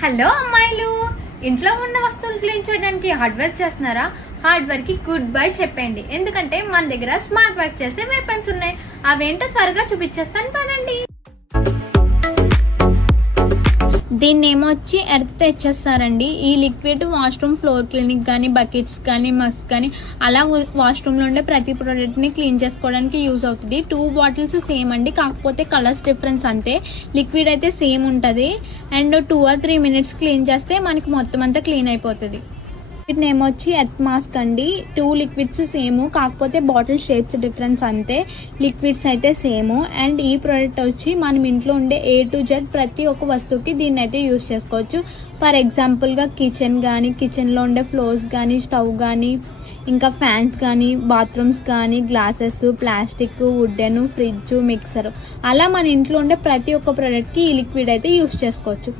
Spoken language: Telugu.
హలో అమ్మాయిలు, ఇంట్లో ఉన్న వస్తువులు క్లీన్ చేయడానికి హార్డ్ వర్క్ చేస్తున్నారా? హార్డ్ వర్క్ కి గుడ్ బై చెప్పండి. ఎందుకంటే మన దగ్గర స్మార్ట్ వర్క్ చేసే వెపన్స్ ఉన్నాయి. అవేంటో త్వరగా చూపించేస్తాను పదండి. దీన్ని ఏమొచ్చి ఎర్త్ తెచ్చేస్తారండి. ఈ లిక్విడ్ వాష్రూమ్ ఫ్లోర్ క్లీనింగ్ కానీ, బకెట్స్ కానీ, మగ్స్ కానీ అలా వాష్రూమ్ లో ఉండే ప్రతి ప్రోడక్ట్ ని క్లీన్ చేసుకోవడానికి యూజ్ అవుతుంది. 2 బాటిల్స్ సేమ్ అండి, కాకపోతే కలర్స్ డిఫరెన్స్ అంతే. లిక్విడ్ అయితే సేమ్ ఉంటది అండ్ 2 or 3 minutes క్లీన్ చేస్తే మనకి మొత్తం అంతా క్లీన్ అయిపోతుంది. లిక్విడ్ నేమ్ వచ్చి ఎర్త్ మాస్క్ అండి. 2 లిక్విడ్స్ సేమ్, కాకపోతే బాటిల్ షేప్స్ డిఫరెన్స్ అంతే. లిక్విడ్స్ అయితే సేమ్. అండ్ ఈ ప్రోడక్ట్ వచ్చి మనం ఇంట్లో ఉండే A to Z ప్రతి ఒక్క వస్తువుకి దీన్ని అయితే యూజ్ చేసుకోవచ్చు. ఫర్ ఎగ్జాంపుల్ గా కిచెన్ కానీ, కిచెన్ లో ఉండే ఫ్లోర్స్ కానీ, స్టవ్ కానీ, ఇంకా ఫ్యాన్స్ కానీ, బాత్రూమ్స్ కానీ, glasses, plastic, wooden, fridge, mixer అలా మన ఇంట్లో ఉండే ప్రతి ఒక్క ప్రోడక్ట్ కి ఈ లిక్విడ్ అయితే యూజ్ చేసుకోవచ్చు.